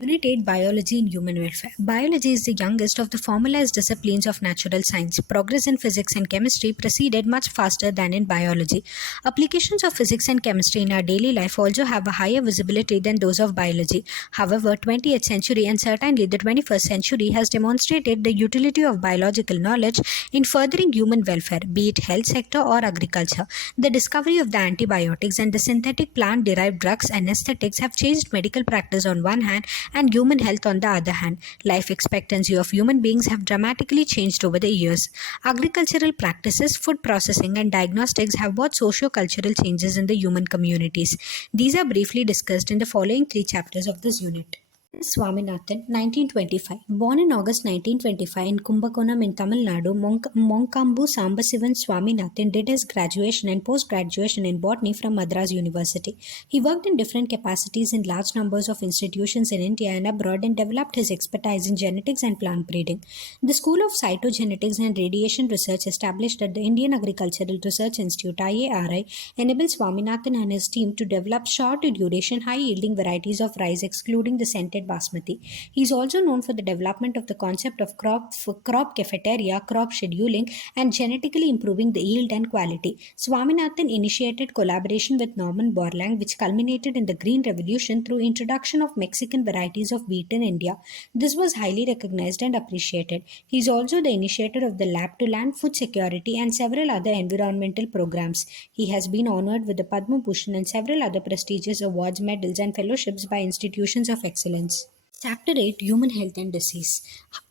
Unit 8 Biology in Human Welfare. Biology is the youngest of the formalized disciplines of natural science. Progress in physics and chemistry proceeded much faster than in biology. Applications of physics and chemistry in our daily life also have a higher visibility than those of biology. However, 20th century and certainly the 21st century has demonstrated the utility of biological knowledge in furthering human welfare, be it health sector or agriculture. The discovery of the antibiotics and the synthetic plant-derived drugs and anesthetics have changed medical practice on one hand and human health on the other hand. Life expectancy of human beings have dramatically changed over the years. Agricultural practices, food processing, and diagnostics have brought socio-cultural changes in the human communities. These are briefly discussed in the following three chapters of this unit. Swaminathan, 1925. Born in August 1925 in Kumbakonam in Tamil Nadu, Monkambu Sambasivan Swaminathan did his graduation and post-graduation in botany from Madras University. He worked in different capacities in large numbers of institutions in India and abroad and developed his expertise in genetics and plant breeding. The School of Cytogenetics and Radiation Research established at the Indian Agricultural Research Institute IARI enabled Swaminathan and his team to develop short-duration, high-yielding varieties of rice excluding the scented basmati. He is also known for the development of the concept of crop cafeteria, crop scheduling, and genetically improving the yield and quality. Swaminathan initiated collaboration with Norman Borlaug, which culminated in the Green Revolution through introduction of Mexican varieties of wheat in India. This was highly recognized and appreciated. He is also the initiator of the Lab to Land Food Security and several other environmental programs. He has been honored with the Padma Bhushan and several other prestigious awards, medals, and fellowships by institutions of excellence. Chapter 8 Human Health and Disease.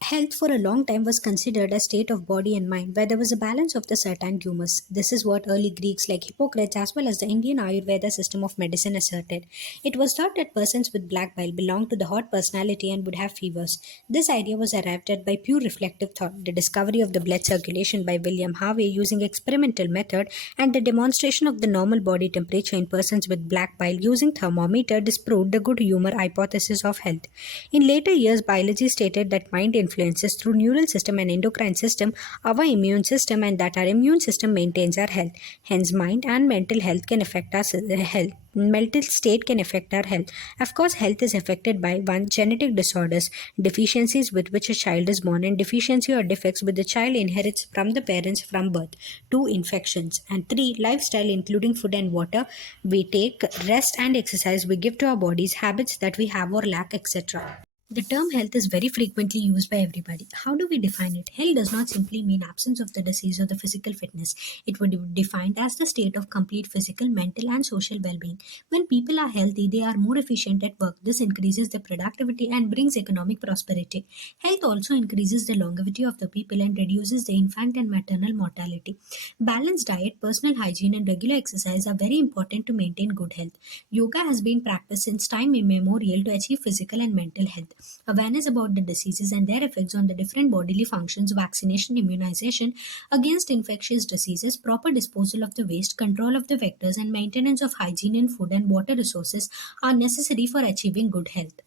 Health for a long time was considered a state of body and mind where there was a balance of the certain humus. This is what early Greeks like Hippocrates as well as the Indian Ayurveda system of medicine asserted. It was thought that persons with black bile belonged to the hot personality and would have fevers. This idea was arrived at by pure reflective thought, the discovery of the blood circulation by William Harvey using experimental method, and the demonstration of the normal body temperature in persons with black bile using thermometer disproved the good humor hypothesis of health. In later years, biology stated that mind influences through neural system and endocrine system our immune system and that our immune system maintains our health. Hence, mind and mental health can affect our health. Mental state can affect our health. Of course, health is affected by one, genetic disorders, deficiencies with which a child is born, and deficiency or defects which the child inherits from the parents from birth. Two, infections. And three, lifestyle including food and water we take, rest and exercise we give to our bodies, habits that we have or lack, etc. The term health is very frequently used by everybody. How do we define it? Health does not simply mean absence of the disease or the physical fitness. It would be defined as the state of complete physical, mental, and social well being. When people are healthy, they are more efficient at work. This increases their productivity and brings economic prosperity. Health also increases the longevity of the people and reduces the infant and maternal mortality. Balanced diet, personal hygiene, and regular exercise are very important to maintain good health. Yoga has been practiced since time immemorial to achieve physical and mental health. Awareness about the diseases and their effects on the different bodily functions, vaccination, immunization against infectious diseases, proper disposal of the waste, control of the vectors, and maintenance of hygiene in food and water resources are necessary for achieving good health.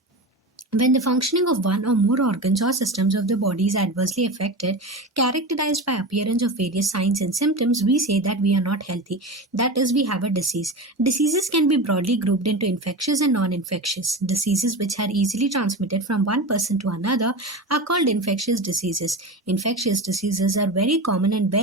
When the functioning of one or more organs or systems of the body is adversely affected, characterized by appearance of various signs and symptoms, we say that we are not healthy. That is, we have a disease. Diseases can be broadly grouped into infectious and non-infectious. Diseases which are easily transmitted from one person to another are called infectious diseases. Infectious diseases are very common and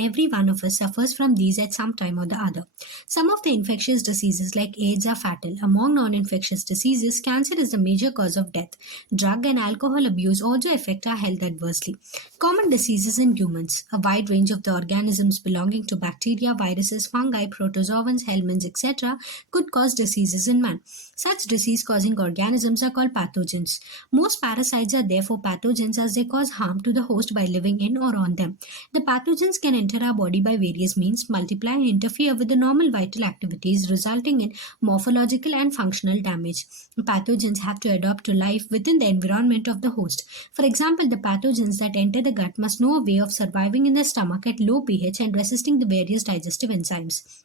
every one of us suffers from these at some time or the other. Some of the infectious diseases like AIDS are fatal. Among non-infectious diseases, cancer is the major cause of death. Drug and alcohol abuse also affect our health adversely. Common diseases in humans. A wide range of the organisms belonging to bacteria, viruses, fungi, protozoans, helminths, etc. could cause diseases in man. Such disease-causing organisms are called pathogens. Most parasites are therefore pathogens as they cause harm to the host by living in or on them. The pathogens can enter our body by various means, multiply and interfere with the normal vital activities, resulting in morphological and functional damage. Pathogens have to adapt to life within the environment of the host. For example, the pathogens that enter the gut must know a way of surviving in the stomach at low pH and resisting the various digestive enzymes.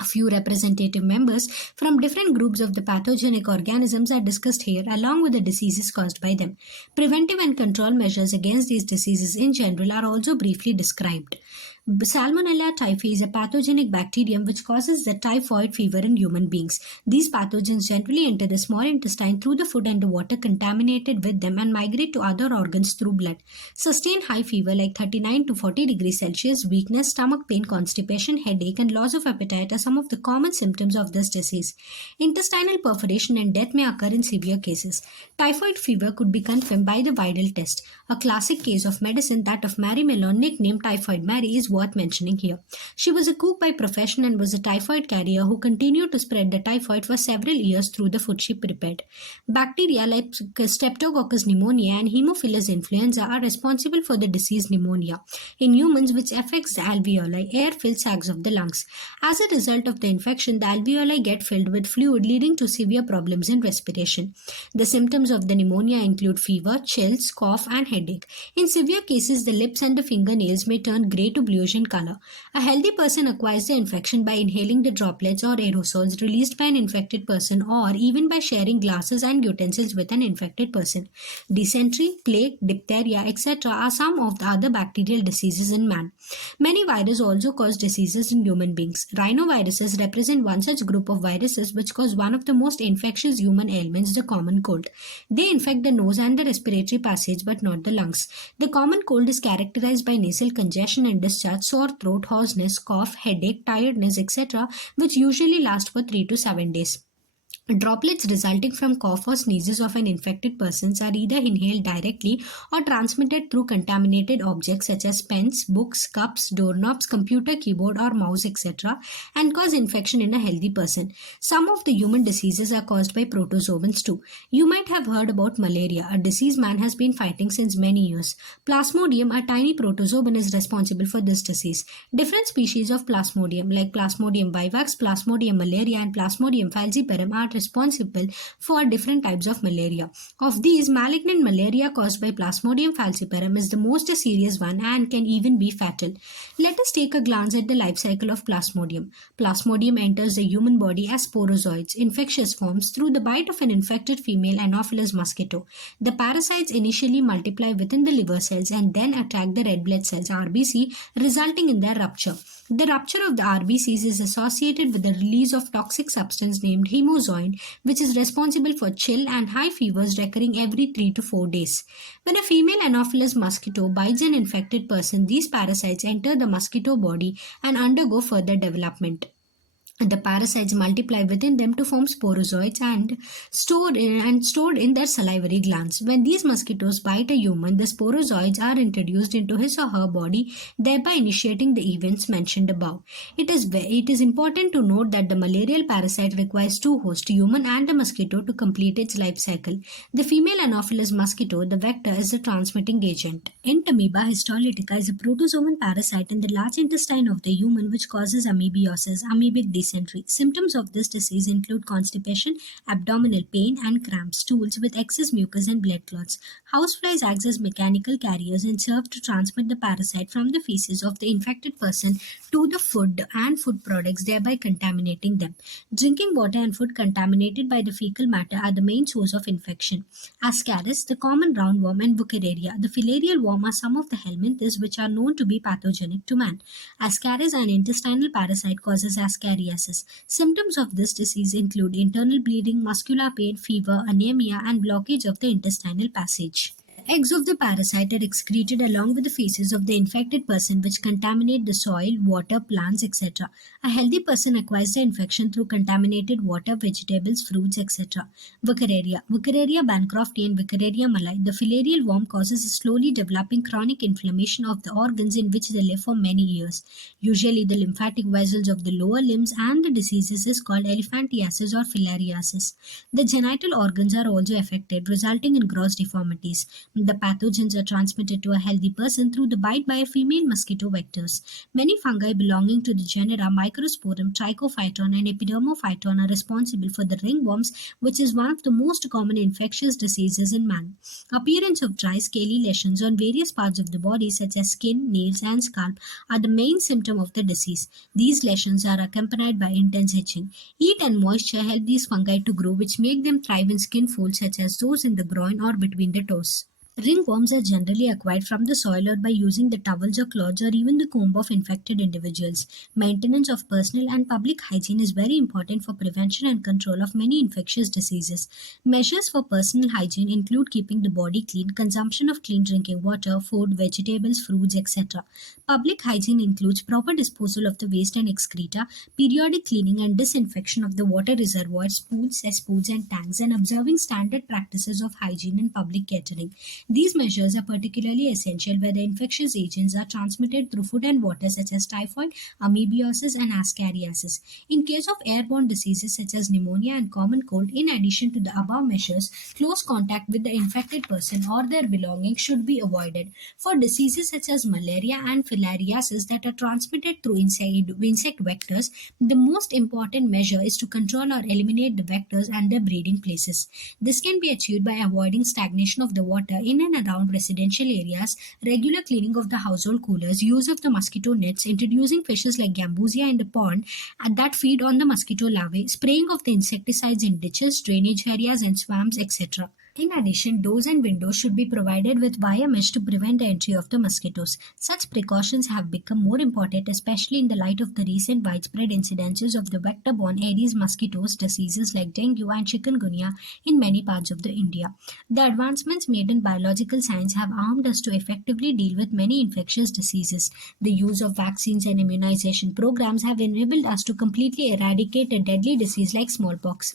A few representative members from different groups of the pathogenic organisms are discussed here, along with the diseases caused by them. Preventive and control measures against these diseases in general are also briefly described. Salmonella typhi is a pathogenic bacterium which causes the typhoid fever in human beings. These pathogens generally enter the small intestine through the food and the water contaminated with them and migrate to other organs through blood. Sustained high fever like 39 to 40 degrees Celsius, weakness, stomach pain, constipation, headache, and loss of appetite are some of the common symptoms of this disease. Intestinal perforation and death may occur in severe cases. Typhoid fever could be confirmed by the viral test. A classic case of medicine, that of Mary Mellon, nicknamed Typhoid Mary, is worth mentioning here. She was a cook by profession and was a typhoid carrier who continued to spread the typhoid for several years through the food she prepared. Bacteria like Streptococcus pneumoniae and Haemophilus influenza are responsible for the disease pneumonia in humans, which affects the alveoli, air-filled sacs of the lungs. As a result of the infection, the alveoli get filled with fluid, leading to severe problems in respiration. The symptoms of the pneumonia include fever, chills, cough, and headache. In severe cases, the lips and the fingernails may turn grey to bluish in color. A healthy person acquires the infection by inhaling the droplets or aerosols released by an infected person, or even by sharing glasses and utensils with an infected person. Dysentery, plague, diphtheria, etc. are some of the other bacterial diseases in man. Many viruses also cause diseases in human beings. Rhinoviruses represent one such group of viruses which cause one of the most infectious human ailments, the common cold. They infect the nose and the respiratory passage but not the lungs. The common cold is characterized by nasal congestion and discharge, sore throat, hoarseness, cough, headache, tiredness, etc., which usually last for 3 to 7 days. Droplets resulting from cough or sneezes of an infected person are either inhaled directly or transmitted through contaminated objects such as pens, books, cups, doorknobs, computer keyboard or mouse, etc., and cause infection in a healthy person. Some of the human diseases are caused by protozoans too. You might have heard about malaria, a disease man has been fighting since many years. Plasmodium, a tiny protozoan, is responsible for this disease. Different species of Plasmodium like Plasmodium vivax, Plasmodium malaria, and Plasmodium falciparum are responsible for different types of malaria. Of these, malignant malaria caused by Plasmodium falciparum is the most serious one and can even be fatal. Let us take a glance at the life cycle of Plasmodium. Plasmodium enters the human body as sporozoids, infectious forms, through the bite of an infected female Anopheles mosquito. The parasites initially multiply within the liver cells and then attack the red blood cells (RBC), resulting in their rupture. The rupture of the RBCs is associated with the release of toxic substance named hemozoin, which is responsible for chill and high fevers recurring every 3 to 4 days. When a female Anopheles mosquito bites an infected person, these parasites enter the mosquito body and undergo further development. The parasites multiply within them to form sporozoids and stored in their salivary glands. When these mosquitoes bite a human, the sporozoids are introduced into his or her body, thereby initiating the events mentioned above. It is important to note that the malarial parasite requires two hosts, human and a mosquito, to complete its life cycle. The female Anopheles mosquito, the vector, is the transmitting agent. Entamoeba histolytica is a protozoan parasite in the large intestine of the human which causes amoebiosis, amoebic dysentery. Symptoms of this disease include constipation, abdominal pain, and cramps, stools with excess mucus and blood clots. Houseflies act as mechanical carriers and serve to transmit the parasite from the feces of the infected person to the food and food products, thereby contaminating them. Drinking water and food contaminated by the fecal matter are the main source of infection. Ascaris, the common roundworm, and Wuchereria, the filarial worm, are some of the helminthes which are known to be pathogenic to man. Ascaris, an intestinal parasite, causes ascariasis. Symptoms of this disease include internal bleeding, muscular pain, fever, anemia, and blockage of the intestinal passage. Eggs of the parasite are excreted along with the feces of the infected person, which contaminate the soil, water, plants, etc. A healthy person acquires the infection through contaminated water, vegetables, fruits, etc. Wuchereria bancrofti and Wuchereria malai, the filarial worm, causes a slowly developing chronic inflammation of the organs in which they live for many years. Usually the lymphatic vessels of the lower limbs, and the disease is called elephantiasis or filariasis. The genital organs are also affected, resulting in gross deformities. The pathogens are transmitted to a healthy person through the bite by a female mosquito vectors. Many fungi belonging to the genera Microsporum, Trichophyton, and Epidermophyton are responsible for the ringworms, which is one of the most common infectious diseases in man. Appearance of dry, scaly lesions on various parts of the body, such as skin, nails, and scalp, are the main symptom of the disease. These lesions are accompanied by intense itching. Heat and moisture help these fungi to grow, which make them thrive in skin folds such as those in the groin or between the toes. Ringworms are generally acquired from the soil or by using the towels or cloths or even the comb of infected individuals. Maintenance of personal and public hygiene is very important for prevention and control of many infectious diseases. Measures for personal hygiene include keeping the body clean, consumption of clean drinking water, food, vegetables, fruits, etc. Public hygiene includes proper disposal of the waste and excreta, periodic cleaning and disinfection of the water reservoirs, pools, cesspools, and tanks, and observing standard practices of hygiene in public catering. These measures are particularly essential where the infectious agents are transmitted through food and water, such as typhoid, amoebiasis, and ascariasis. In case of airborne diseases such as pneumonia and common cold, in addition to the above measures, close contact with the infected person or their belongings should be avoided. For diseases such as malaria and filariasis that are transmitted through insect vectors, the most important measure is to control or eliminate the vectors and their breeding places. This can be achieved by avoiding stagnation of the water in and around residential areas, regular cleaning of the household coolers, use of the mosquito nets, introducing fishes like gambusia in the pond and that feed on the mosquito larvae, spraying of the insecticides in ditches, drainage areas, and swamps, etc. In addition, doors and windows should be provided with wire mesh to prevent the entry of the mosquitoes. Such precautions have become more important, especially in the light of the recent widespread incidences of the vector-borne Aedes mosquitoes diseases like dengue and chikungunya in many parts of the India. The advancements made in biological science have armed us to effectively deal with many infectious diseases. The use of vaccines and immunization programs have enabled us to completely eradicate a deadly disease like smallpox.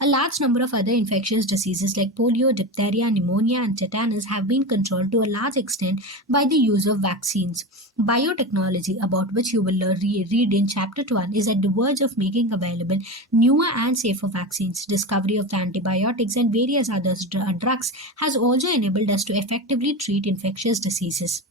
A large number of other infectious diseases like polio, diphtheria, pneumonia, and tetanus have been controlled to a large extent by the use of vaccines. Biotechnology, about which you will read in Chapter 1, is at the verge of making available newer and safer vaccines. Discovery of the antibiotics and various other drugs has also enabled us to effectively treat infectious diseases.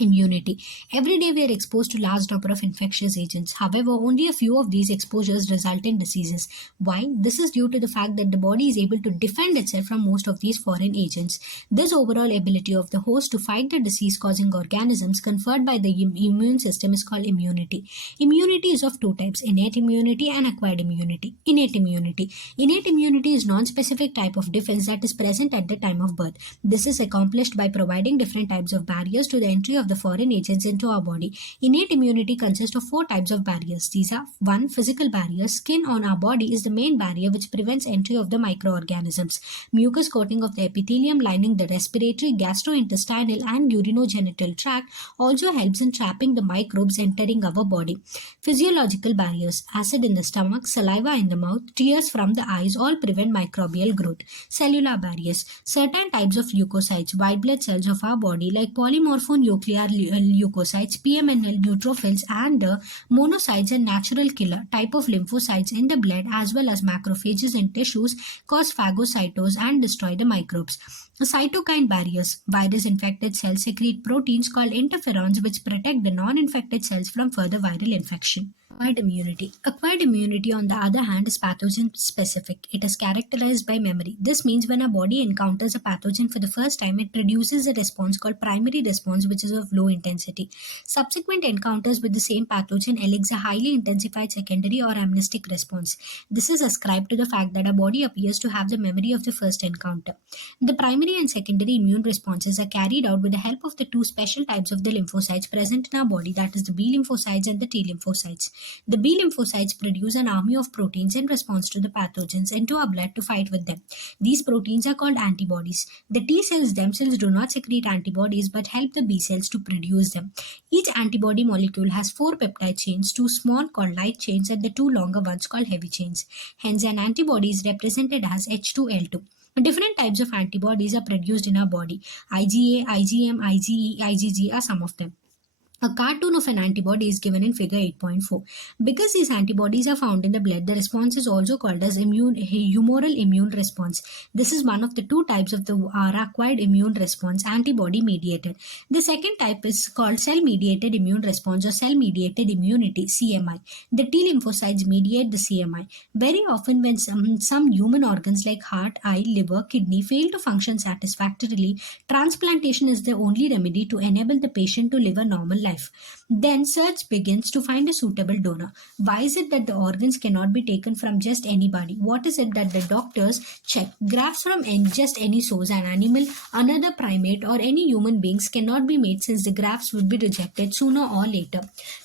Immunity. Every day we are exposed to large number of infectious agents. However, only a few of these exposures result in diseases. Why? This is due to the fact that the body is able to defend itself from most of these foreign agents. This overall ability of the host to fight the disease-causing organisms conferred by the immune system is called immunity. Immunity is of two types: innate immunity and acquired immunity. Innate immunity. Innate immunity is non-specific type of defense that is present at the time of birth. This is accomplished by providing different types of barriers to the entry of the foreign agents into our body. Innate immunity consists of four types of barriers. These are: 1. Physical barriers. Skin on our body is the main barrier which prevents entry of the microorganisms. Mucus coating of the epithelium lining the respiratory, gastrointestinal, and urinogenital tract also helps in trapping the microbes entering our body. Physiological barriers. Acid in the stomach, saliva in the mouth, tears from the eyes all prevent microbial growth. Cellular barriers. Certain types of leukocytes, white blood cells of our body like polymorphonuclear leukocytes, PMNL neutrophils, and monocytes, and natural killer type of lymphocytes in the blood, as well as macrophages in tissues, cause phagocytosis and destroy the microbes. Cytokine barriers. Virus infected cells secrete proteins called interferons which protect the non-infected cells from further viral infection. Acquired immunity. Acquired immunity, on the other hand, is pathogen specific. It is characterized by memory. This means when a body encounters a pathogen for the first time, it produces a response called primary response, which is of low intensity. Subsequent encounters with the same pathogen elicit a highly intensified secondary or amnestic response. This is ascribed to the fact that a body appears to have the memory of the first encounter. The primary and secondary immune responses are carried out with the help of the two special types of the lymphocytes present in our body, that is the B lymphocytes and the T lymphocytes. The B lymphocytes produce an army of proteins in response to the pathogens into our blood to fight with them. These proteins are called antibodies. The T cells themselves do not secrete antibodies but help the B cells to produce them. Each antibody molecule has four peptide chains, two small called light chains and the two longer ones called heavy chains. Hence, an antibody is represented as H2L2. Different types of antibodies are produced in our body. IgA, IgM, IgE, IgG are some of them. A cartoon of an antibody is given in figure 8.4. Because these antibodies are found in the blood, the response is also called as humoral immune response. This is one of the two types of the acquired immune response, antibody mediated. The second type is called cell mediated immune response or cell mediated immunity, CMI. The T lymphocytes mediate the CMI. Very often when some human organs like heart, eye, liver, kidney fail to function satisfactorily, transplantation is the only remedy to enable the patient to live a normal life. life. Then search begins to find a suitable donor. Why is it that the organs cannot be taken from just anybody? What is it that the doctors check? Grafts from just any source, an animal, another primate, or any human beings cannot be made since the grafts would be rejected sooner or later.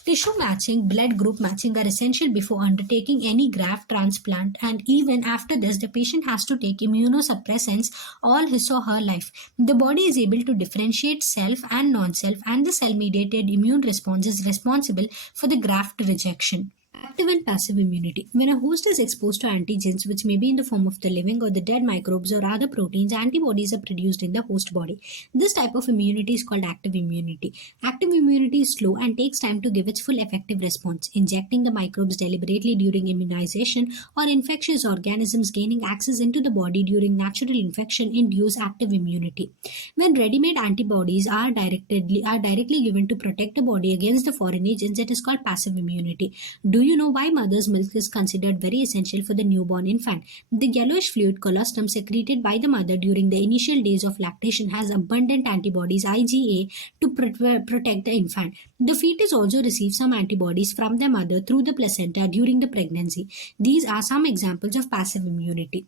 Tissue matching, blood group matching are essential before undertaking any graft transplant, and even after this, the patient has to take immunosuppressants all his or her life. The body is able to differentiate self and non-self, and the cell-mediated immune response is responsible for the graft rejection. Active and passive immunity. When a host is exposed to antigens, which may be in the form of the living or the dead microbes or other proteins, antibodies are produced in the host body. This type of immunity is called active immunity. Active immunity is slow and takes time to give its full effective response. Injecting the microbes deliberately during immunization or infectious organisms gaining access into the body during natural infection induce active immunity. When ready-made antibodies are directly given to protect the body against the foreign agents, it is called passive immunity. Do you know why mother's milk is considered very essential for the newborn infant? The yellowish fluid colostrum secreted by the mother during the initial days of lactation has abundant antibodies IgA to protect the infant. The fetus also receives some antibodies from the mother through the placenta during the pregnancy. These are some examples of passive immunity.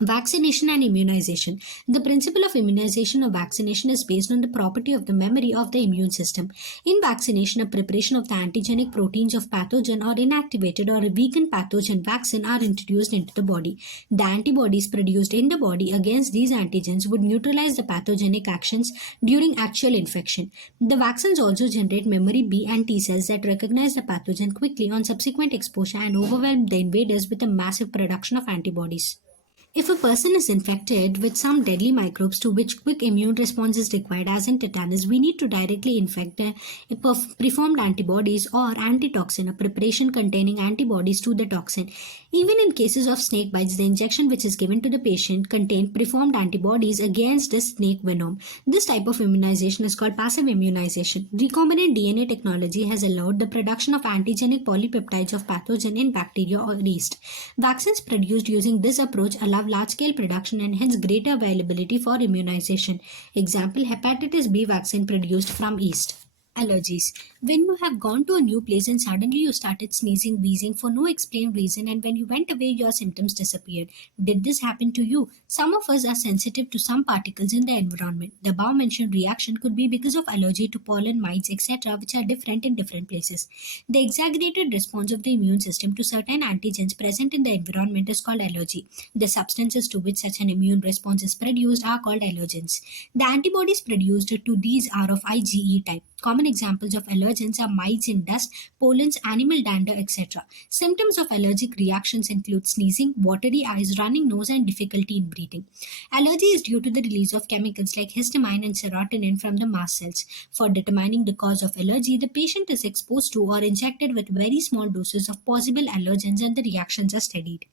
Vaccination and immunization. The principle of immunization or vaccination is based on the property of the memory of the immune system. In vaccination, a preparation of the antigenic proteins of pathogen or inactivated or weakened pathogen vaccine are introduced into the body. The antibodies produced in the body against these antigens would neutralize the pathogenic actions during actual infection. The vaccines also generate memory B and T cells that recognize the pathogen quickly on subsequent exposure and overwhelm the invaders with a massive production of antibodies. If a person is infected with some deadly microbes to which quick immune response is required, as in tetanus, we need to directly infect the preformed antibodies or antitoxin, a preparation containing antibodies to the toxin. Even in cases of snake bites, the injection which is given to the patient contains preformed antibodies against the snake venom. This type of immunization is called passive immunization. Recombinant DNA technology has allowed the production of antigenic polypeptides of pathogen in bacteria or yeast. Vaccines produced using this approach allow large-scale production and hence greater availability for immunization. Example, hepatitis B vaccine produced from yeast. Allergies. When you have gone to a new place and suddenly you started sneezing, wheezing for no explained reason, and when you went away, your symptoms disappeared. Did this happen to you? Some of us are sensitive to some particles in the environment. The above mentioned reaction could be because of allergy to pollen, mites, etc., which are different in different places. The exaggerated response of the immune system to certain antigens present in the environment is called allergy. The substances to which such an immune response is produced are called allergens. The antibodies produced to these are of IgE type. Common examples of allergens are mites in dust, pollens, animal dander, etc. Symptoms of allergic reactions include sneezing, watery eyes, running nose, and difficulty in breathing. Allergy is due to the release of chemicals like histamine and serotonin from the mast cells. For determining the cause of allergy, the patient is exposed to or injected with very small doses of possible allergens and the reactions are studied.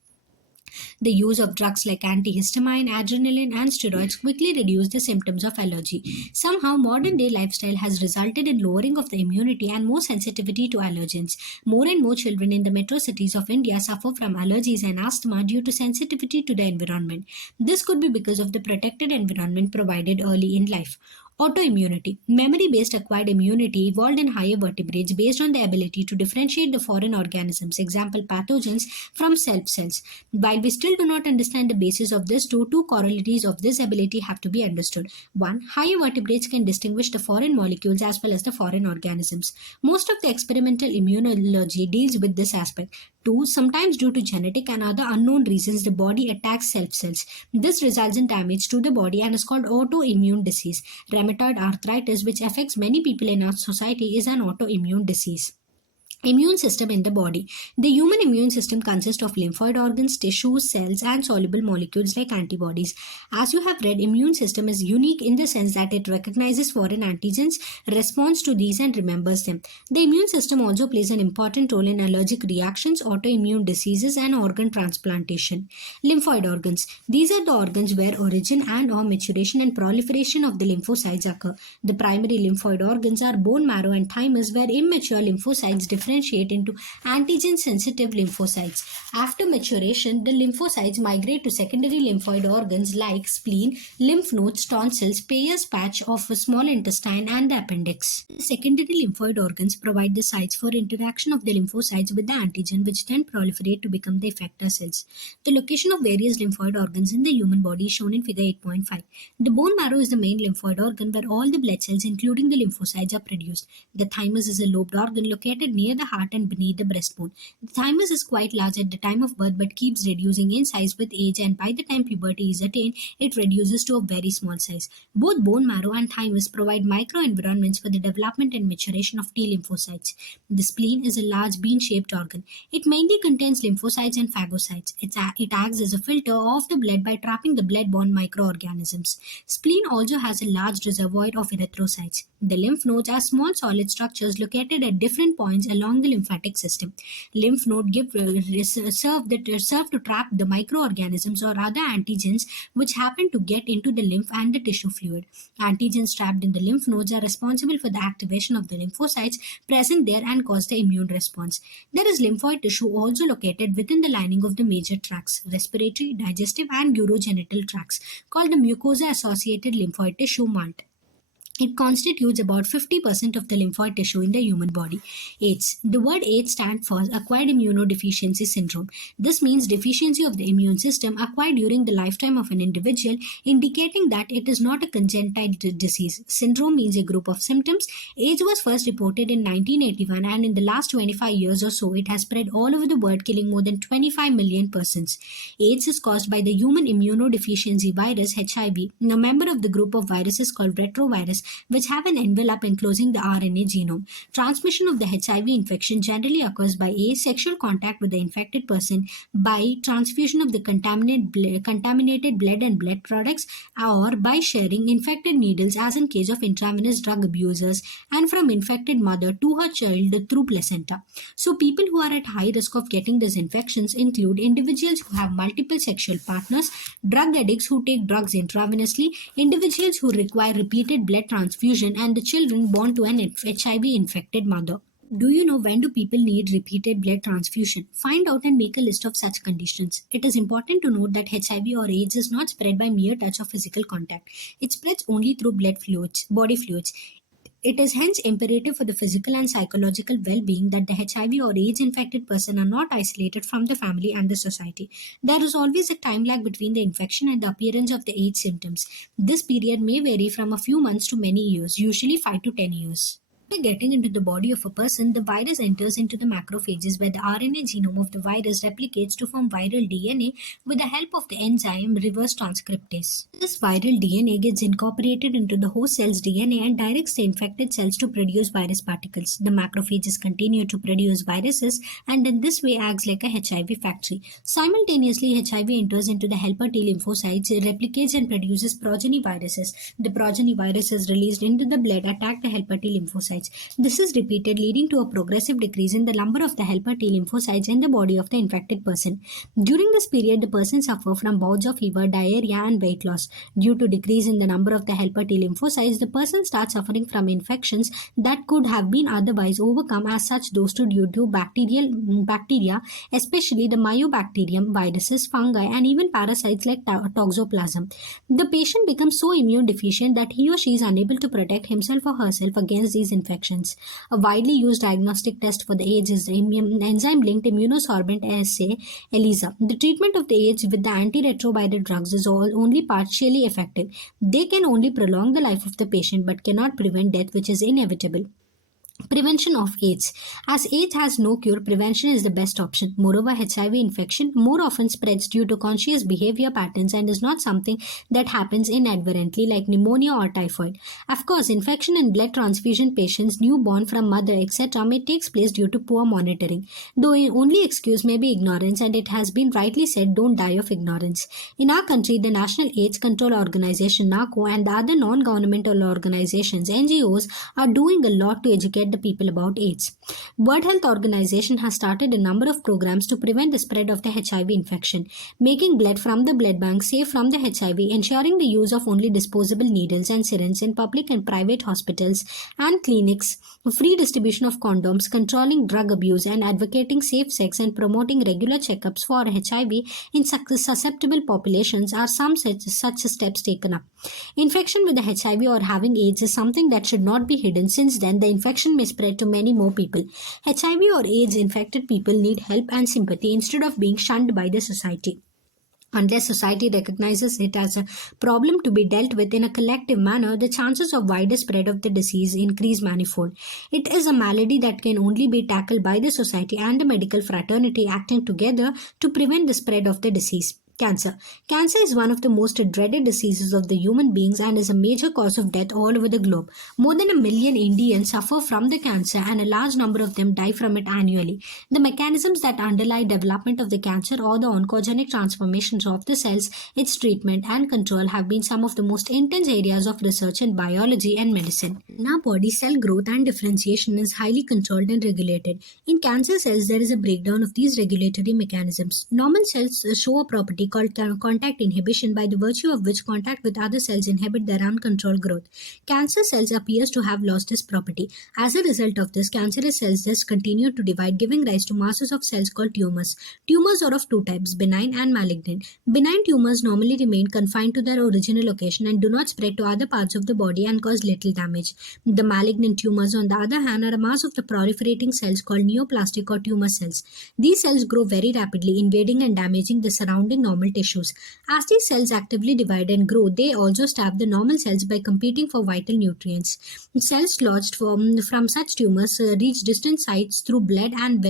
The use of drugs like antihistamine, adrenaline, and steroids quickly reduce the symptoms of allergy. Somehow, modern day lifestyle has resulted in lowering of the immunity and more sensitivity to allergens. More and more children in the metro cities of India suffer from allergies and asthma due to sensitivity to the environment. This could be because of the protected environment provided early in life. Autoimmunity. Memory-based acquired immunity evolved in higher vertebrates based on the ability to differentiate the foreign organisms, example pathogens, from self cells. While we still do not understand the basis of this, two corollaries of this ability have to be understood. 1. Higher vertebrates can distinguish the foreign molecules as well as the foreign organisms. Most of the experimental immunology deals with this aspect. 2. Sometimes due to genetic and other unknown reasons, the body attacks self cells. This results in damage to the body and is called autoimmune disease. Rheumatoid arthritis, which affects many people in our society, is an autoimmune disease. Immune system in the body. The human immune system consists of lymphoid organs, tissues, cells, and soluble molecules like antibodies. As you have read, immune system is unique in the sense that it recognizes foreign antigens, responds to these, and remembers them. The immune system also plays an important role in allergic reactions, autoimmune diseases, and organ transplantation. Lymphoid organs. These are the organs where origin and/or maturation and proliferation of the lymphocytes occur. The primary lymphoid organs are bone marrow and thymus, where immature lymphocytes differentiate differentiate into antigen-sensitive lymphocytes. After maturation, the lymphocytes migrate to secondary lymphoid organs like spleen, lymph nodes, tonsils, Peyer's patch of the small intestine, and the appendix. The secondary lymphoid organs provide the sites for interaction of the lymphocytes with the antigen, which then proliferate to become the effector cells. The location of various lymphoid organs in the human body is shown in figure 8.5. The bone marrow is the main lymphoid organ where all the blood cells, including the lymphocytes, are produced. The thymus is a lobed organ located near the heart and beneath the breastbone. The thymus is quite large at the time of birth but keeps reducing in size with age, and by the time puberty is attained, it reduces to a very small size. Both bone marrow and thymus provide microenvironments for the development and maturation of T lymphocytes. The spleen is a large bean-shaped organ. It mainly contains lymphocytes and phagocytes. It acts as a filter of the blood by trapping the blood-borne microorganisms. Spleen also has a large reservoir of erythrocytes. The lymph nodes are small solid structures located at different points along the lymphatic system. Lymph nodes serve to trap the microorganisms or other antigens which happen to get into the lymph and the tissue fluid. Antigens trapped in the lymph nodes are responsible for the activation of the lymphocytes present there and cause the immune response. There is lymphoid tissue also located within the lining of the major tracts, respiratory, digestive, and urogenital tracts, called the mucosa-associated lymphoid tissue MALT. It constitutes about 50% of the lymphoid tissue in the human body. AIDS. The word AIDS stands for Acquired Immunodeficiency Syndrome. This means deficiency of the immune system acquired during the lifetime of an individual, indicating that it is not a congenital disease. Syndrome means a group of symptoms. AIDS was first reported in 1981, and in the last 25 years or so, it has spread all over the world, killing more than 25 million persons. AIDS is caused by the human immunodeficiency virus HIV, a member of the group of viruses called retrovirus, which have an envelope enclosing the RNA genome. Transmission of the HIV infection generally occurs by sexual contact with the infected person, by transfusion of the contaminated blood and blood products, or by sharing infected needles as in case of intravenous drug abusers, and from infected mother to her child through placenta. So people who are at high risk of getting these infections include individuals who have multiple sexual partners, drug addicts who take drugs intravenously, individuals who require repeated blood transfusion, and the children born to an HIV-infected mother. Do you know when do people need repeated blood transfusion? Find out and make a list of such conditions. It is important to note that HIV or AIDS is not spread by mere touch or physical contact. It spreads only through body fluids. It is hence imperative for the physical and psychological well-being that the HIV or AIDS-infected person are not isolated from the family and the society. There is always a time lag between the infection and the appearance of the AIDS symptoms. This period may vary from a few months to many years, usually 5 to 10 years. After getting into the body of a person, the virus enters into the macrophages where the RNA genome of the virus replicates to form viral DNA with the help of the enzyme reverse transcriptase. This viral DNA gets incorporated into the host cell's DNA and directs the infected cells to produce virus particles. The macrophages continue to produce viruses and in this way acts like a HIV factory. Simultaneously, HIV enters into the helper T lymphocytes, replicates and produces progeny viruses. The progeny viruses released into the blood attack the helper T lymphocytes. This is repeated, leading to a progressive decrease in the number of the helper T lymphocytes in the body of the infected person. During this period, the person suffers from bouts of fever, diarrhea, and weight loss. Due to decrease in the number of the helper T lymphocytes, the person starts suffering from infections that could have been otherwise overcome as such those due to bacteria, especially the mycobacterium, viruses, fungi, and even parasites like toxoplasm. The patient becomes so immune deficient that he or she is unable to protect himself or herself against these infections. A widely used diagnostic test for the AIDS is the enzyme-linked immunosorbent assay, ELISA. The treatment of the AIDS with the antiretroviral drugs is only partially effective. They can only prolong the life of the patient but cannot prevent death, which is inevitable. Prevention of AIDS. As AIDS has no cure, prevention is the best option. Moreover, HIV infection more often spreads due to conscious behavior patterns and is not something that happens inadvertently like pneumonia or typhoid. Of course, infection in blood transfusion patients, newborn from mother, etc. may take place due to poor monitoring. Though only excuse may be ignorance, and it has been rightly said, don't die of ignorance. In our country, the National AIDS Control Organization, NACO, and the other non-governmental organizations, NGOs, are doing a lot to educate spread the people about AIDS. World Health Organization has started a number of programs to prevent the spread of the HIV infection, making blood from the blood bank safe from the HIV, ensuring the use of only disposable needles and syringes in public and private hospitals and clinics, free distribution of condoms, controlling drug abuse, and advocating safe sex and promoting regular checkups for HIV in susceptible populations are some such steps taken up. Infection with the HIV or having AIDS is something that should not be hidden, since then the infection may spread to many more people. HIV or AIDS infected people need help and sympathy instead of being shunned by the society. Unless society recognizes it as a problem to be dealt with in a collective manner, the chances of wider spread of the disease increase manifold. It is a malady that can only be tackled by the society and the medical fraternity acting together to prevent the spread of the disease. Cancer. Cancer is one of the most dreaded diseases of the human beings and is a major cause of death all over the globe. More than 1 million Indians suffer from the cancer and a large number of them die from it annually. The mechanisms that underlie development of the cancer or the oncogenic transformations of the cells, its treatment and control have been some of the most intense areas of research in biology and medicine. In our body, cell growth and differentiation is highly controlled and regulated. In cancer cells, there is a breakdown of these regulatory mechanisms. Normal cells show a property called contact inhibition, by the virtue of which contact with other cells inhibit their uncontrolled growth. Cancer cells appears to have lost this property. As a result of this, cancerous cells thus continue to divide, giving rise to masses of cells called tumors. Tumors are of two types, benign and malignant. Benign tumors normally remain confined to their original location and do not spread to other parts of the body and cause little damage. The malignant tumors, on the other hand, are a mass of the proliferating cells called neoplastic or tumor cells. These cells grow very rapidly, invading and damaging the surrounding normal tissues. As these cells actively divide and grow, they also starve the normal cells by competing for vital nutrients. Cells lodged from such tumors reach distant sites through blood, and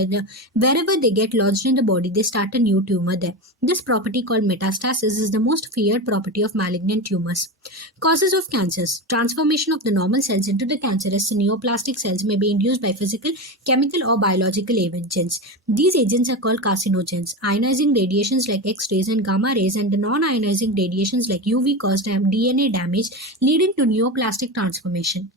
wherever they get lodged in the body, they start a new tumor there. This property, called metastasis, is the most feared property of malignant tumors. Causes of cancers. Transformation of the normal cells into the cancerous neoplastic cells may be induced by physical, chemical, or biological agents. These agents are called carcinogens. Ionizing radiations like X-rays and gamma rays and the non-ionizing radiations like UV cause DNA damage, leading to neoplastic transformation.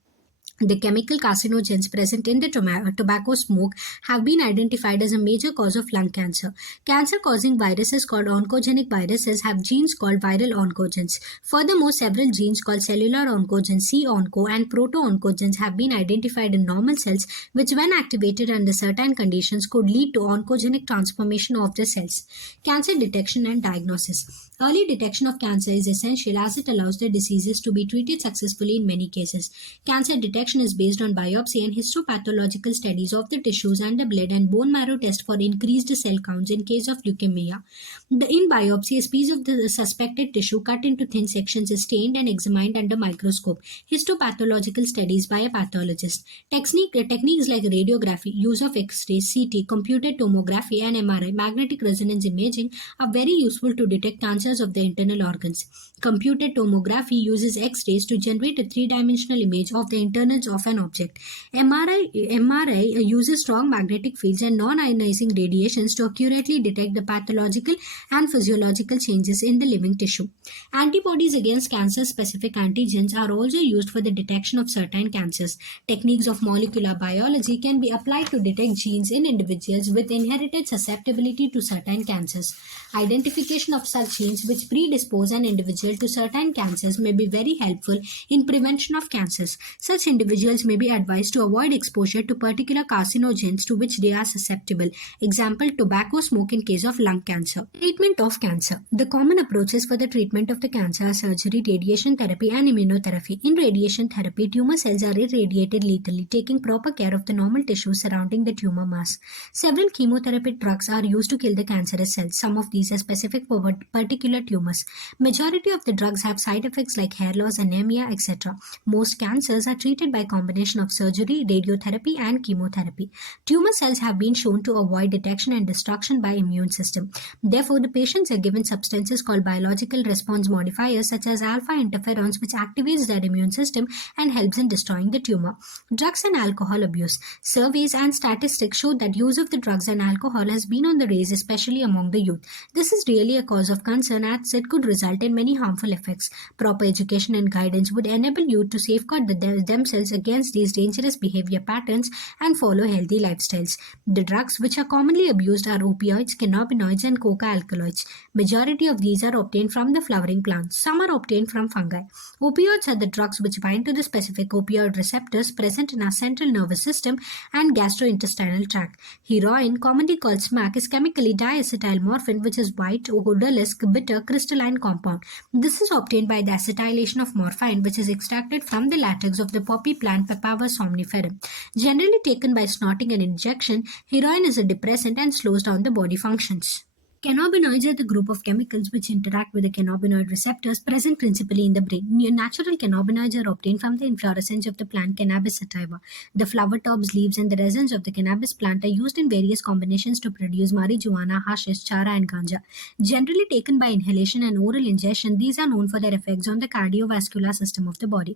The chemical carcinogens present in the tobacco smoke have been identified as a major cause of lung cancer. Cancer-causing viruses called oncogenic viruses have genes called viral oncogens. Furthermore, several genes called cellular oncogens, C-onco, and proto-oncogens have been identified in normal cells, which when activated under certain conditions could lead to oncogenic transformation of the cells. Cancer detection and diagnosis. Early detection of cancer is essential as it allows the diseases to be treated successfully in many cases. Cancer detection is based on biopsy and histopathological studies of the tissues and the blood and bone marrow test for increased cell counts in case of leukemia. In biopsy, a piece of the suspected tissue cut into thin sections is stained and examined under microscope. Histopathological studies by a pathologist. Techniques like radiography, use of X-rays, CT, computed tomography, and MRI, magnetic resonance imaging, are very useful to detect cancers of the internal organs. Computed tomography uses X-rays to generate a three-dimensional image of the internals of an object. MRI uses strong magnetic fields and non-ionizing radiations to accurately detect the pathological and physiological changes in the living tissue. Antibodies against cancer-specific antigens are also used for the detection of certain cancers. Techniques of molecular biology can be applied to detect genes in individuals with inherited susceptibility to certain cancers. Identification of such genes which predispose an individual to certain cancers may be very helpful in prevention of cancers. Such individuals may be advised to avoid exposure to particular carcinogens to which they are susceptible. Example, tobacco smoke in case of lung cancer. Treatment of cancer. The common approaches for the treatment of the cancer are surgery, radiation therapy, and immunotherapy. In radiation therapy, tumor cells are irradiated lethally, taking proper care of the normal tissues surrounding the tumor mass. Several chemotherapy drugs are used to kill the cancerous cells. Some of these are specific for particular tumors. Majority of the drugs have side effects like hair loss, anemia, etc. Most cancers are treated by combination of surgery, radiotherapy, and chemotherapy. Tumor cells have been shown to avoid detection and destruction by immune system. Therefore, the patients are given substances called biological response modifiers such as alpha interferons, which activates their immune system and helps in destroying the tumor. Drugs and alcohol abuse. Surveys and statistics show that use of the drugs and alcohol has been on the rise, especially among the youth. This is really a cause of concern as it could result in many harmful effects. Proper education and guidance would enable youth to safeguard themselves themselves against these dangerous behavior patterns and follow healthy lifestyles. The drugs which are commonly abused are opioids, cannabinoids, and coca alkaloids. Majority of these are obtained from the flowering plants. Some are obtained from fungi. Opioids are the drugs which bind to the specific opioid receptors present in our central nervous system and gastrointestinal tract. Heroin, commonly called smack, is chemically diacetylmorphin, which is white, odorless, bitter, crystalline compound. This is obtained by the acetylation of morphine, which is extracted from the latex of the poppy plant Papaver somniferum. Generally taken by snorting and injection, heroin is a depressant and slows down the body functions. Cannabinoids are the group of chemicals which interact with the cannabinoid receptors present principally in the brain. Natural cannabinoids are obtained from the inflorescence of the plant Cannabis sativa. The flower tops, leaves, and the resins of the cannabis plant are used in various combinations to produce marijuana, hashish, chara, and ganja. Generally taken by inhalation and oral ingestion, these are known for their effects on the cardiovascular system of the body.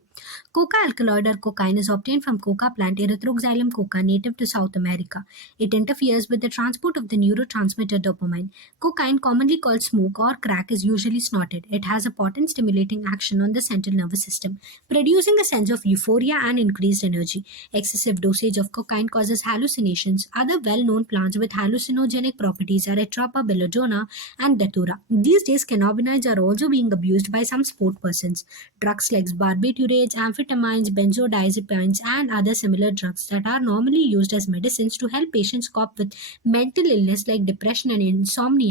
Coca alkaloid or cocaine is obtained from coca plant Erythroxylum coca native to South America. It interferes with the transport of the neurotransmitter dopamine. Cocaine, commonly called smoke or crack, is usually snorted. It has a potent stimulating action on the central nervous system, producing a sense of euphoria and increased energy. Excessive dosage of cocaine causes hallucinations. Other well-known plants with hallucinogenic properties are atropa, belladonna, and datura. These days, cannabinoids are also being abused by some sport persons. Drugs like barbiturates, amphetamines, benzodiazepines, and other similar drugs that are normally used as medicines to help patients cope with mental illness like depression and insomnia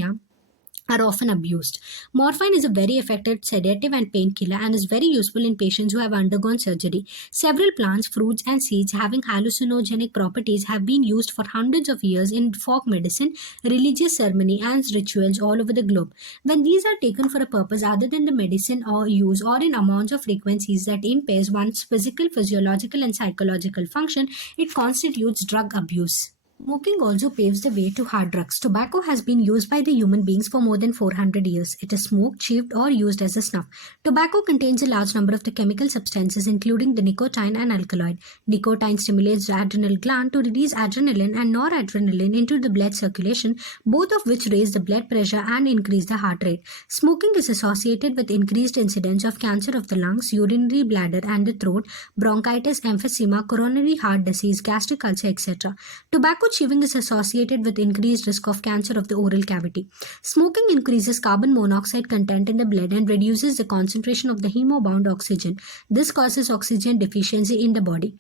are often abused. Morphine is a very effective sedative and painkiller and is very useful in patients who have undergone surgery. Several plants, fruits, and seeds having hallucinogenic properties have been used for hundreds of years in folk medicine, religious ceremony, and rituals all over the globe. When these are taken for a purpose other than the medicine or use or in amounts or frequencies that impairs one's physical, physiological, and psychological function, it constitutes drug abuse. Smoking also paves the way to hard drugs. Tobacco has been used by the human beings for more than 400 years. It is smoked, chewed, or used as a snuff. Tobacco contains a large number of the chemical substances, including the nicotine and alkaloid. Nicotine stimulates the adrenal gland to release adrenaline and noradrenaline into the blood circulation, both of which raise the blood pressure and increase the heart rate. Smoking is associated with increased incidence of cancer of the lungs, urinary bladder and the throat, bronchitis, emphysema, coronary heart disease, gastric ulcer, etc. Tobacco chewing is associated with increased risk of cancer of the oral cavity. Smoking increases carbon monoxide content in the blood and reduces the concentration of the hemobound oxygen. This causes oxygen deficiency in the body.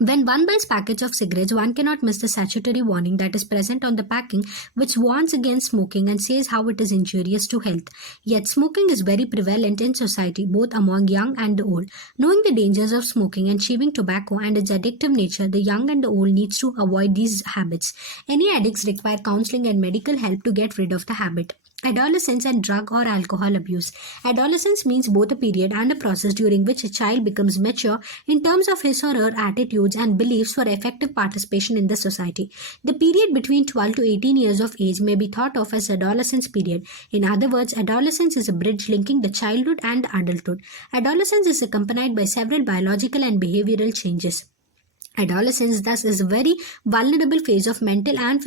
When one buys packets of cigarettes, one cannot miss the statutory warning that is present on the packing, which warns against smoking and says how it is injurious to health. Yet smoking is very prevalent in society, both among young and the old. Knowing the dangers of smoking and chewing tobacco and its addictive nature, the young and the old needs to avoid these habits. Any addicts require counseling and medical help to get rid of the habit. Adolescence and drug or alcohol abuse. Adolescence means both a period and a process during which a child becomes mature in terms of his or her attitudes and beliefs for effective participation in the society. The period between 12 to 18 years of age may be thought of as adolescence period. In other words, adolescence is a bridge linking the childhood and adulthood. Adolescence is accompanied by several biological and behavioral changes. Adolescence, thus, is a very vulnerable phase of mental and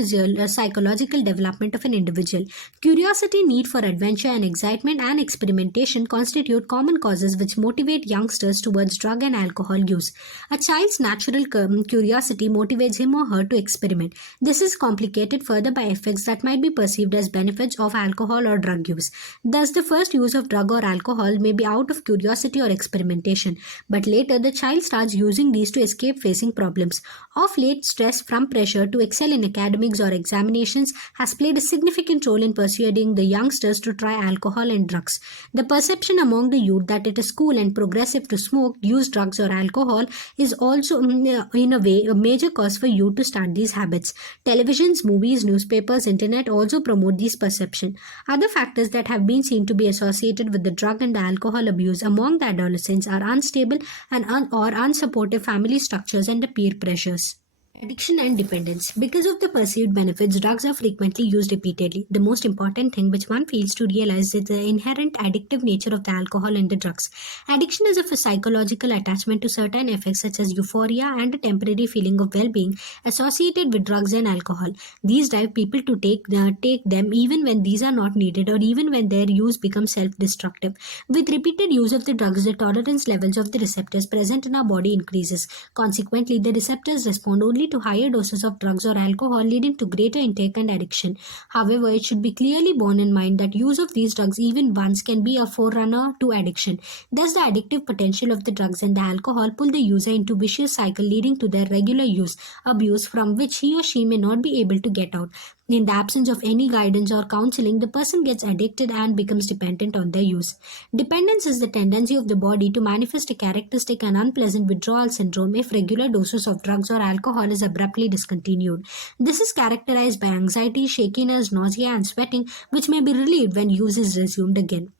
psychological development of an individual. Curiosity, need for adventure and excitement and experimentation constitute common causes which motivate youngsters towards drug and alcohol use. A child's natural curiosity motivates him or her to experiment. This is complicated further by effects that might be perceived as benefits of alcohol or drug use. Thus, the first use of drug or alcohol may be out of curiosity or experimentation, but later the child starts using these to escape facing problems. Of late, stress from pressure to excel in academics or examinations has played a significant role in persuading the youngsters to try alcohol and drugs. The perception among the youth that it is cool and progressive to smoke, use drugs or alcohol is also in a way a major cause for youth to start these habits. Televisions, movies, newspapers, internet also promote these perception. Other factors that have been seen to be associated with the drug and the alcohol abuse among the adolescents are unstable and or unsupportive family structures and the peer pressures. Addiction and dependence. Because of the perceived benefits, drugs are frequently used repeatedly. The most important thing which one fails to realize is the inherent addictive nature of the alcohol and the drugs. Addiction is of a psychological attachment to certain effects such as euphoria and a temporary feeling of well-being associated with drugs and alcohol. These drive people to take them even when these are not needed or even when their use becomes self-destructive. With repeated use of the drugs, the tolerance levels of the receptors present in our body increases. Consequently, the receptors respond only to higher doses of drugs or alcohol, leading to greater intake and addiction. However, it should be clearly borne in mind that use of these drugs even once can be a forerunner to addiction. Thus, the addictive potential of the drugs and the alcohol pull the user into vicious cycle leading to their regular use, abuse from which he or she may not be able to get out. In the absence of any guidance or counseling, the person gets addicted and becomes dependent on their use. Dependence is the tendency of the body to manifest a characteristic and unpleasant withdrawal syndrome if regular doses of drugs or alcohol is abruptly discontinued. This is characterized by anxiety, shakiness, nausea, and sweating, which may be relieved when use is resumed again.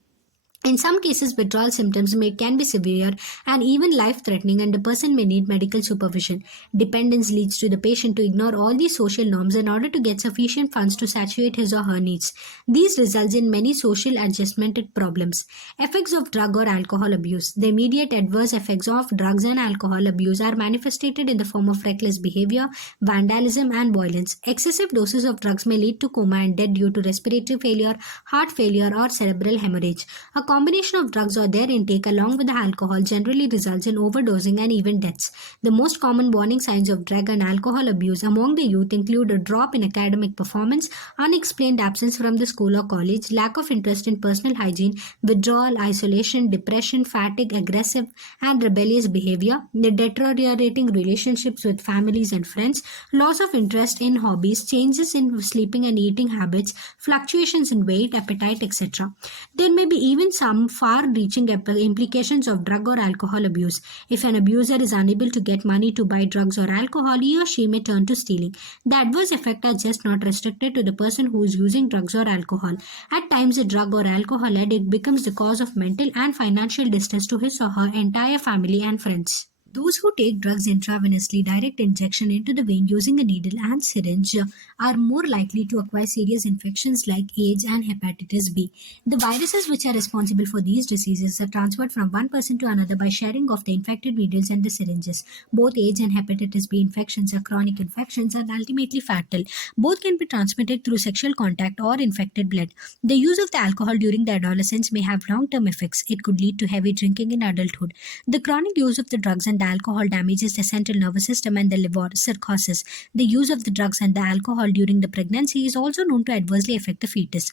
In some cases, withdrawal symptoms can be severe and even life-threatening, and the person may need medical supervision. Dependence leads to the patient to ignore all these social norms in order to get sufficient funds to saturate his or her needs. These results in many social adjustment problems. Effects of drug or alcohol abuse. The immediate adverse effects of drugs and alcohol abuse are manifested in the form of reckless behavior, vandalism, and violence. Excessive doses of drugs may lead to coma and death due to respiratory failure, heart failure, or cerebral hemorrhage. A combination of drugs or their intake along with the alcohol generally results in overdosing and even deaths. The most common warning signs of drug and alcohol abuse among the youth include a drop in academic performance, unexplained absence from the school or college, lack of interest in personal hygiene, withdrawal, isolation, depression, fatigue, aggressive and rebellious behavior, the deteriorating relationships with families and friends, loss of interest in hobbies, changes in sleeping and eating habits, fluctuations in weight, appetite, etc. There may be even some far-reaching implications of drug or alcohol abuse. If an abuser is unable to get money to buy drugs or alcohol, he or she may turn to stealing. The adverse effects are just not restricted to the person who is using drugs or alcohol. At times, a drug or alcohol addict becomes the cause of mental and financial distress to his or her entire family and friends. Those who take drugs intravenously, direct injection into the vein using a needle and syringe, are more likely to acquire serious infections like AIDS and hepatitis B. The viruses which are responsible for these diseases are transferred from one person to another by sharing of the infected needles and the syringes. Both AIDS and hepatitis B infections are chronic infections and ultimately fatal. Both can be transmitted through sexual contact or infected blood. The use of the alcohol during the adolescence may have long-term effects. It could lead to heavy drinking in adulthood. The chronic use of the drugs and the alcohol damages the central nervous system and the liver, cirrhosis. The use of the drugs and the alcohol during the pregnancy is also known to adversely affect the fetus.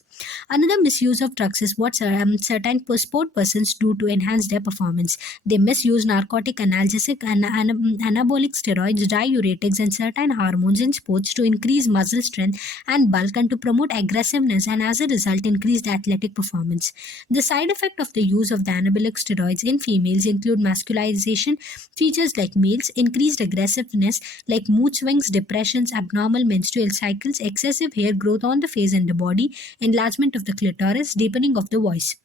Another misuse of drugs is what certain sport persons do to enhance their performance. They misuse narcotic, analgesic, and anabolic steroids, diuretics, and certain hormones in sports to increase muscle strength and bulk and to promote aggressiveness, and as a result increase the athletic performance. The side effect of the use of the anabolic steroids in females include masculinization features like males, increased aggressiveness like mood swings, depressions, abnormal menstrual cycles, excessive hair growth on the face and the body, enlargement of the clitoris, deepening of the voice.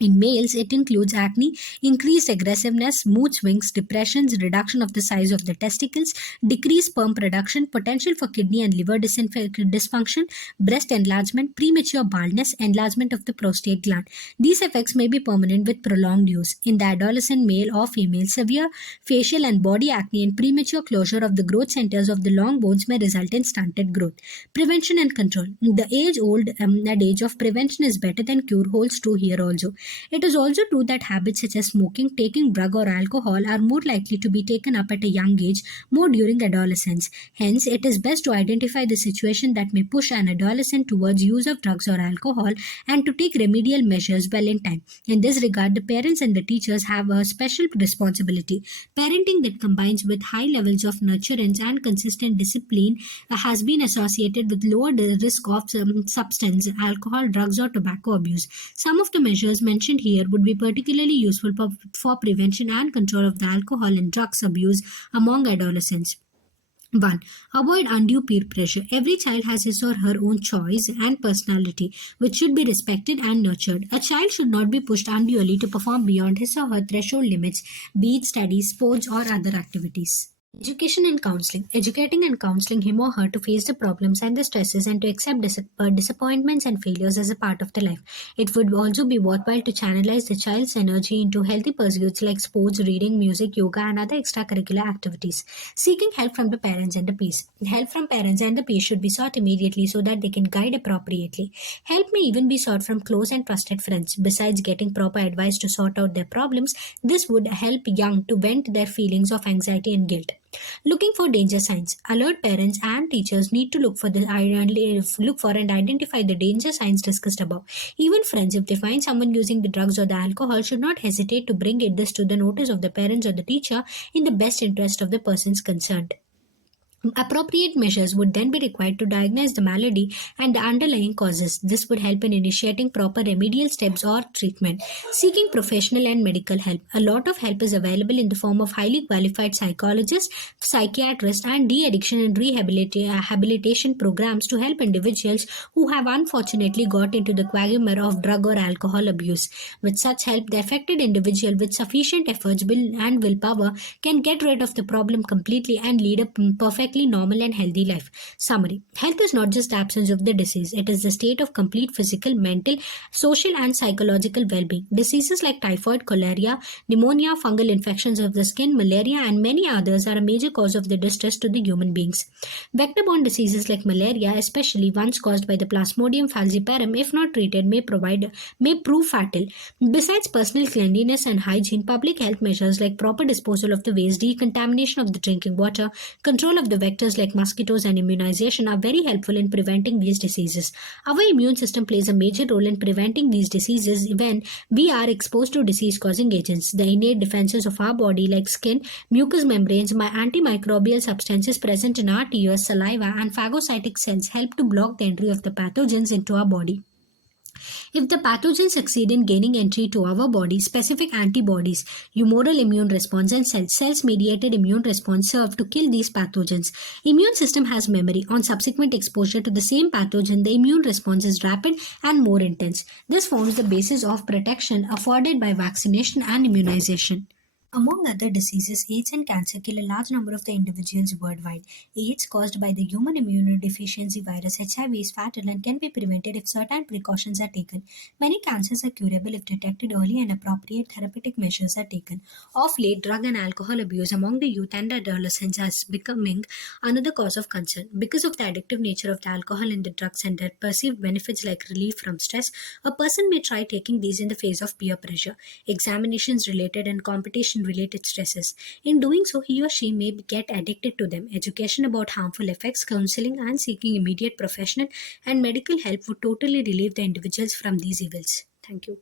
In males, it includes acne, increased aggressiveness, mood swings, depressions, reduction of the size of the testicles, decreased sperm production, potential for kidney and liver dysfunction, breast enlargement, premature baldness, enlargement of the prostate gland. These effects may be permanent with prolonged use. In the adolescent male or female, severe facial and body acne and premature closure of the growth centers of the long bones may result in stunted growth. Prevention and control. The age-old adage of prevention is better than cure holds true here also. It is also true that habits such as smoking, taking drug or alcohol are more likely to be taken up at a young age, more during adolescence. Hence, it is best to identify the situation that may push an adolescent towards use of drugs or alcohol and to take remedial measures well in time. In this regard, the parents and the teachers have a special responsibility. Parenting that combines with high levels of nurturance and consistent discipline has been associated with lower risk of substance, alcohol, drugs, or tobacco abuse. Some of the measures mentioned here would be particularly useful for prevention and control of the alcohol and drugs abuse among adolescents. 1. Avoid undue peer pressure. Every child has his or her own choice and personality, which should be respected and nurtured. A child should not be pushed unduly to perform beyond his or her threshold limits, be it studies, sports, or other activities. Education and counseling. Educating and counseling him or her to face the problems and the stresses and to accept disappointments and failures as a part of the life. It would also be worthwhile to channelize the child's energy into healthy pursuits like sports, reading, music, yoga, and other extracurricular activities. Seeking help from the parents and the peers. Help from parents and the peers should be sought immediately so that they can guide appropriately. Help may even be sought from close and trusted friends. Besides getting proper advice to sort out their problems, this would help young to vent their feelings of anxiety and guilt. Looking for danger signs. Alert parents and teachers need to look for and identify the danger signs discussed above. Even friends, if they find someone using the drugs or the alcohol, should not hesitate to bring this to the notice of the parents or the teacher in the best interest of the persons concerned. Appropriate measures would then be required to diagnose the malady and the underlying causes. This would help in initiating proper remedial steps or treatment. Seeking professional and medical help. A lot of help is available in the form of highly qualified psychologists, psychiatrists, and de addiction and rehabilitation programs to help individuals who have unfortunately got into the quagmire of drug or alcohol abuse. With such help, the affected individual with sufficient efforts and willpower can get rid of the problem completely and lead a perfectly normal and healthy life. Summary. Health is not just the absence of the disease, it is the state of complete physical, mental, social, and psychological well being. Diseases like typhoid, cholera, pneumonia, fungal infections of the skin, malaria, and many others are a major cause of the distress to the human beings. Vector borne diseases like malaria, especially ones caused by the Plasmodium falciparum, if not treated, may prove fatal. Besides personal cleanliness and hygiene, public health measures like proper disposal of the waste, decontamination of the drinking water, control of the vectors like mosquitoes, and immunization are very helpful in preventing these diseases. Our immune system plays a major role in preventing these diseases when we are exposed to disease causing agents. The innate defenses of our body, like skin, mucous membranes, antimicrobial substances present in our tears, saliva, and phagocytic cells, help to block the entry of the pathogens into our body. If the pathogens succeed in gaining entry to our body, specific antibodies, humoral immune response, and cells mediated immune response serve to kill these pathogens. Immune system has memory. On subsequent exposure to the same pathogen, the immune response is rapid and more intense. This forms the basis of protection afforded by vaccination and immunization. Among other diseases, AIDS and cancer kill a large number of the individuals worldwide. AIDS, caused by the human immunodeficiency virus HIV, is fatal and can be prevented if certain precautions are taken. Many cancers are curable if detected early and appropriate therapeutic measures are taken. Of late, drug and alcohol abuse among the youth and adolescents is becoming another cause of concern. Because of the addictive nature of the alcohol and the drugs and their perceived benefits like relief from stress, a person may try taking these in the face of peer pressure, examinations related, and competition related stresses. In doing so, he or she may get addicted to them. Education about harmful effects, counseling, and seeking immediate professional and medical help would totally relieve the individuals from these evils. Thank you.